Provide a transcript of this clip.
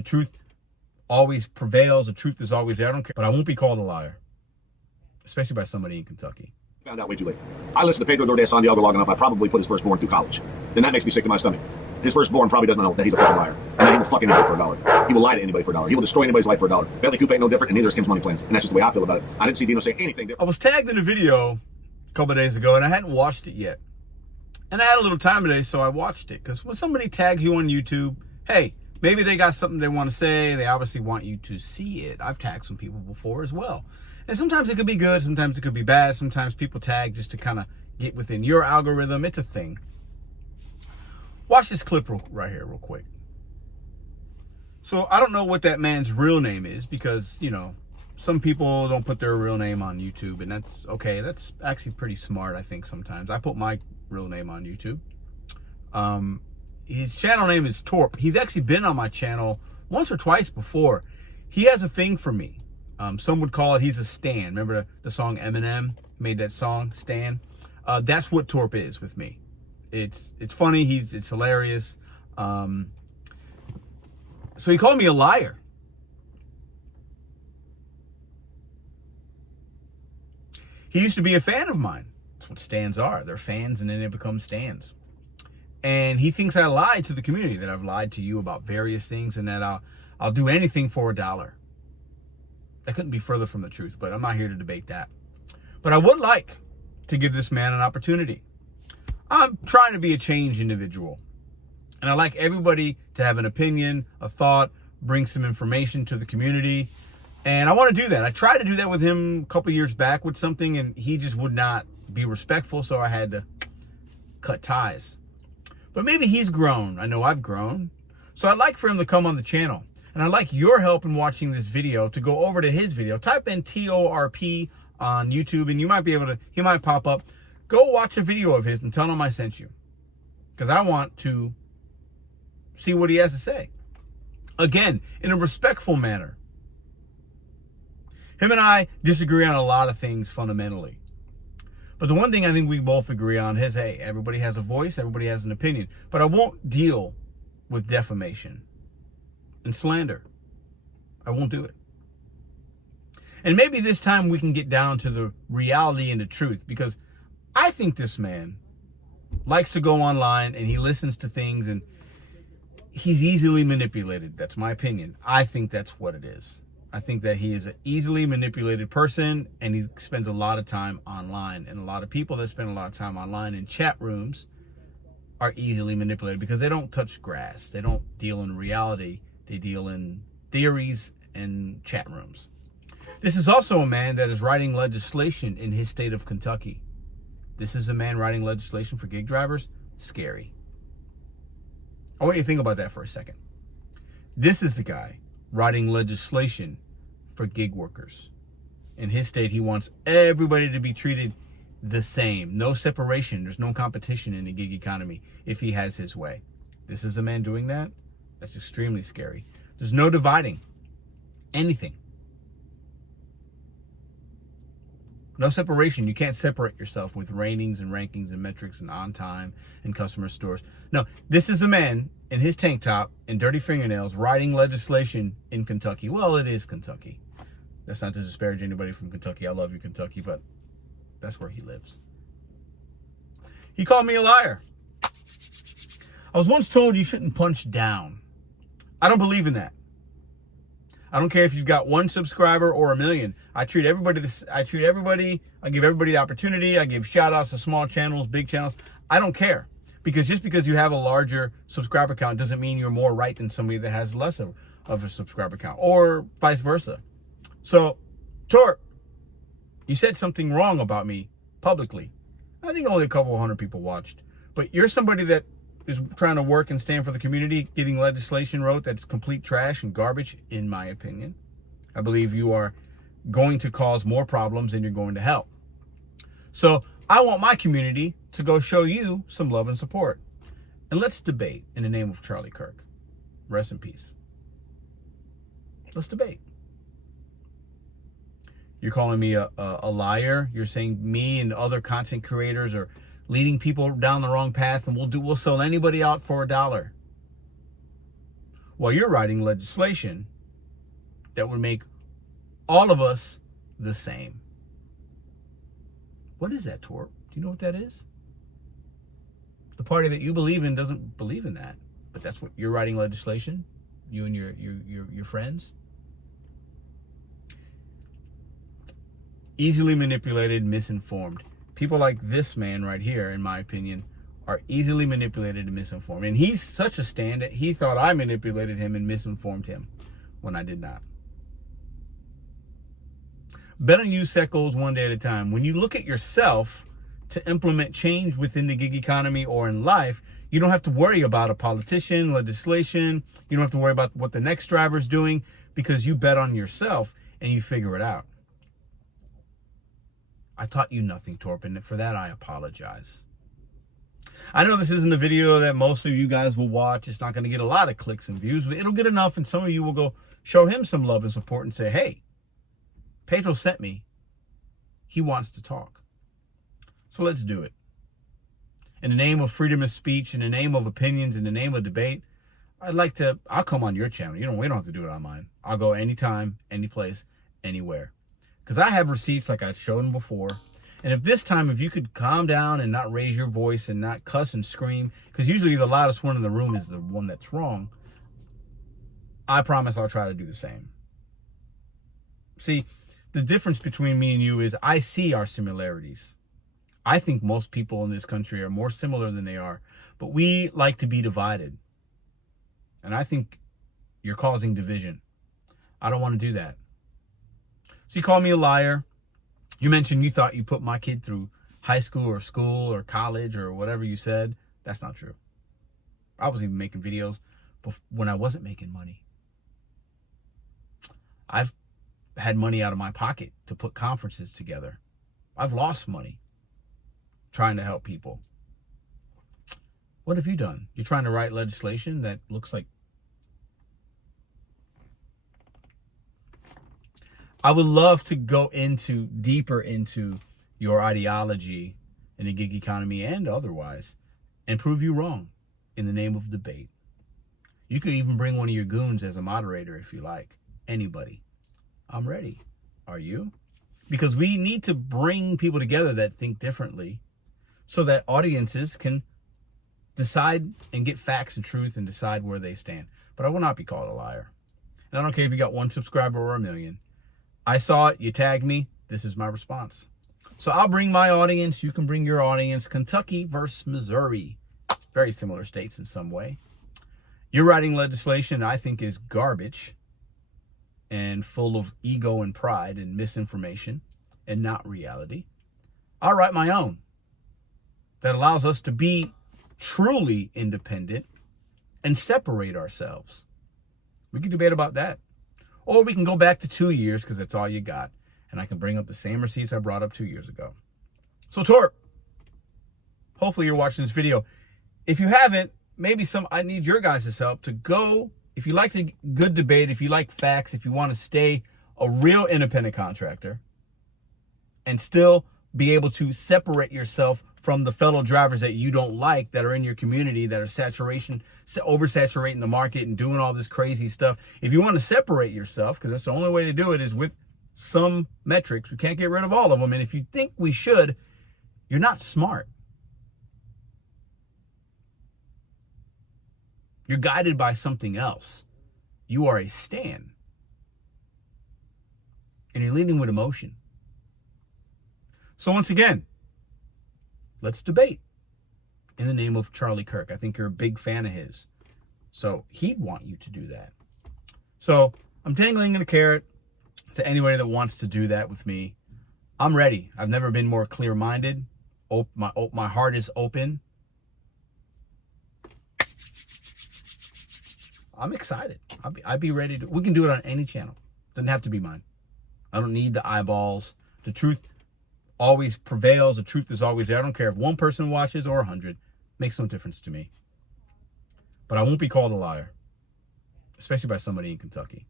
The truth always prevails. The truth is always there. I don't care, but I won't be called a liar, especially by somebody in Kentucky. Found out way too late. I listened to Pedro DoorDash Santiago long enough, I probably put his firstborn through college. Then that makes me sick to my stomach. His firstborn probably doesn't know that he's a fucking liar. And that he will fuck anybody for $1. He will lie to anybody for $1. He will destroy anybody's life for $1. Bentley Coupe ain't no different, and neither is Kim's Money Plans. And that's just the way I feel about it. I didn't see Dino say anything different. I was tagged in a video a couple of days ago, and I hadn't watched it yet. And I had a little time today, so I watched it. Because when somebody tags you on YouTube, hey, maybe they got something they want to say. They obviously want you to see it. I've tagged some people before as well. And sometimes it could be good. Sometimes it could be bad. Sometimes people tag just to kind of get within your algorithm. It's a thing. Watch this clip right here real quick. So I don't know what that man's real name is because, you know, some people don't put their real name on YouTube, and that's okay. That's actually pretty smart, I think, sometimes. I put my real name on YouTube. His channel name is Torp. He's actually been on my channel once or twice before. He has a thing for me. Some would call it he's a stan. Remember the song Eminem made that song, Stan? That's what Torp is with me. It's funny. It's hilarious. So he called me a liar. He used to be a fan of mine. That's what stans are. They're fans and then they become stans. And he thinks I lied to the community, that I've lied to you about various things, and that I'll do anything for $1. That couldn't be further from the truth, but I'm not here to debate that. But I would like to give this man an opportunity. I'm trying to be a changed individual. And I like everybody to have an opinion, a thought, bring some information to the community. And I want to do that. I tried to do that with him a couple years back with something, and he just would not be respectful, so I had to cut ties. But maybe he's grown. I know I've grown. So I'd like for him to come on the channel. And I'd like your help in watching this video to go over to his video. Type in TORP on YouTube, and you might be able to, he might pop up. Go watch a video of his and tell him I sent you. Because I want to see what he has to say. Again, in a respectful manner. Him and I disagree on a lot of things fundamentally. But the one thing I think we both agree on is, hey, everybody has a voice, everybody has an opinion. But I won't deal with defamation and slander. I won't do it. And maybe this time we can get down to the reality and the truth, because I think this man likes to go online and he listens to things and he's easily manipulated. That's my opinion. I think that's what it is. I think that he is an easily manipulated person, and he spends a lot of time online. And a lot of people that spend a lot of time online in chat rooms are easily manipulated because they don't touch grass. They don't deal in reality. They deal in theories and chat rooms. This is also a man that is writing legislation in his state of Kentucky. This is a man writing legislation for gig drivers. Scary. I want you to think about that for a second. This is the guy writing legislation for gig workers. In his state, he wants everybody to be treated the same. No separation. There's no competition in the gig economy if he has his way. This is a man doing that. That's extremely scary. There's no dividing anything. No separation. You can't separate yourself with ratings and rankings and metrics and on time and customer stores. No, this is a man in his tank top and dirty fingernails writing legislation in Kentucky. Well, it is Kentucky. That's not to disparage anybody from Kentucky. I love you, Kentucky, but that's where he lives. He called me a liar. I was once told you shouldn't punch down. I don't believe in that. I don't care if you've got 1 subscriber or 1 million. I give everybody the opportunity. I give shout outs to small channels, big channels. I don't care. Because just because you have a larger subscriber count doesn't mean you're more right than somebody that has less of a subscriber count, or vice versa. So, Torp, you said something wrong about me publicly. I think only a couple hundred people watched. But you're somebody that is trying to work and stand for the community, getting legislation wrote that's complete trash and garbage, in my opinion. I believe you are going to cause more problems than you're going to help. So I want my community to go show you some love and support. And let's debate in the name of Charlie Kirk. Rest in peace. Let's debate. You're calling me a liar. You're saying me and other content creators are leading people down the wrong path, and we'll sell anybody out for $1. while you're writing legislation that would make all of us the same. What is that, Torp? Do you know what that is? The party that you believe in doesn't believe in that, but that's what you're writing legislation, you and your friends. Easily manipulated, misinformed. People like this man right here, in my opinion, are easily manipulated and misinformed. And he's such a stand that he thought I manipulated him and misinformed him when I did not. BetonYou set goals one day at a time. When you look at yourself to implement change within the gig economy or in life, you don't have to worry about a politician, legislation. You don't have to worry about what the next driver's doing, because you bet on yourself and you figure it out. I taught you nothing, Torp, and for that I apologize. I know this isn't a video that most of you guys will watch. It's not going to get a lot of clicks and views, but it'll get enough, and some of you will go show him some love and support and say, hey, Pedro sent me. He wants to talk. So let's do it. In the name of freedom of speech, in the name of opinions, in the name of debate, I'll come on your channel. We don't have to do it on mine. I'll go anytime, any place, anywhere. Because I have receipts like I've shown before. And if you could calm down and not raise your voice and not cuss and scream, because usually the loudest one in the room is the one that's wrong, I promise I'll try to do the same. See, the difference between me and you is I see our similarities. I think most people in this country are more similar than they are, but we like to be divided. And I think you're causing division. I don't want to do that. So you call me a liar. You mentioned you thought you put my kid through high school or college or whatever you said. That's not true. I was even making videos when I wasn't making money. I've had money out of my pocket to put conferences together. I've lost money trying to help people. What have you done? You're trying to write legislation that looks like... I would love to go deeper into your ideology in the gig economy and otherwise and prove you wrong in the name of debate. You could even bring one of your goons as a moderator if you like. Anybody. I'm ready. Are you? Because we need to bring people together that think differently so that audiences can decide and get facts and truth and decide where they stand. But I will not be called a liar. And I don't care if you got 1 subscriber or 1 million. I saw it, you tagged me, this is my response. So I'll bring my audience, you can bring your audience. Kentucky versus Missouri. Very similar states in some way. You're writing legislation I think is garbage and full of ego and pride and misinformation and not reality. I'll write my own that allows us to be truly independent and separate ourselves. We can debate about that. Or we can go back to 2 years because that's all you got. And I can bring up the same receipts I brought up 2 years ago. So Torp, hopefully you're watching this video. If you haven't, I need your guys' help to go. If you like a good debate, if you like facts, if you want to stay a real independent contractor and still be able to separate yourself from the fellow drivers that you don't like that are in your community that are oversaturating the market and doing all this crazy stuff. If you want to separate yourself, because that's the only way to do it is with some metrics. We can't get rid of all of them. And if you think we should, you're not smart. You're guided by something else. You are a stan. And you're leading with emotion. So once again, let's debate in the name of Charlie Kirk. I think you're a big fan of his. So he'd want you to do that. So I'm dangling the carrot to anybody that wants to do that with me. I'm ready. I've never been more clear-minded. My heart is open. I'm excited. I'd be ready to. We can do it on any channel. Doesn't have to be mine. I don't need the eyeballs. The truth always prevails. The truth is always there. I don't care if 1 person watches or 100. Makes no difference to me. But I won't be called a liar, especially by somebody in Kentucky.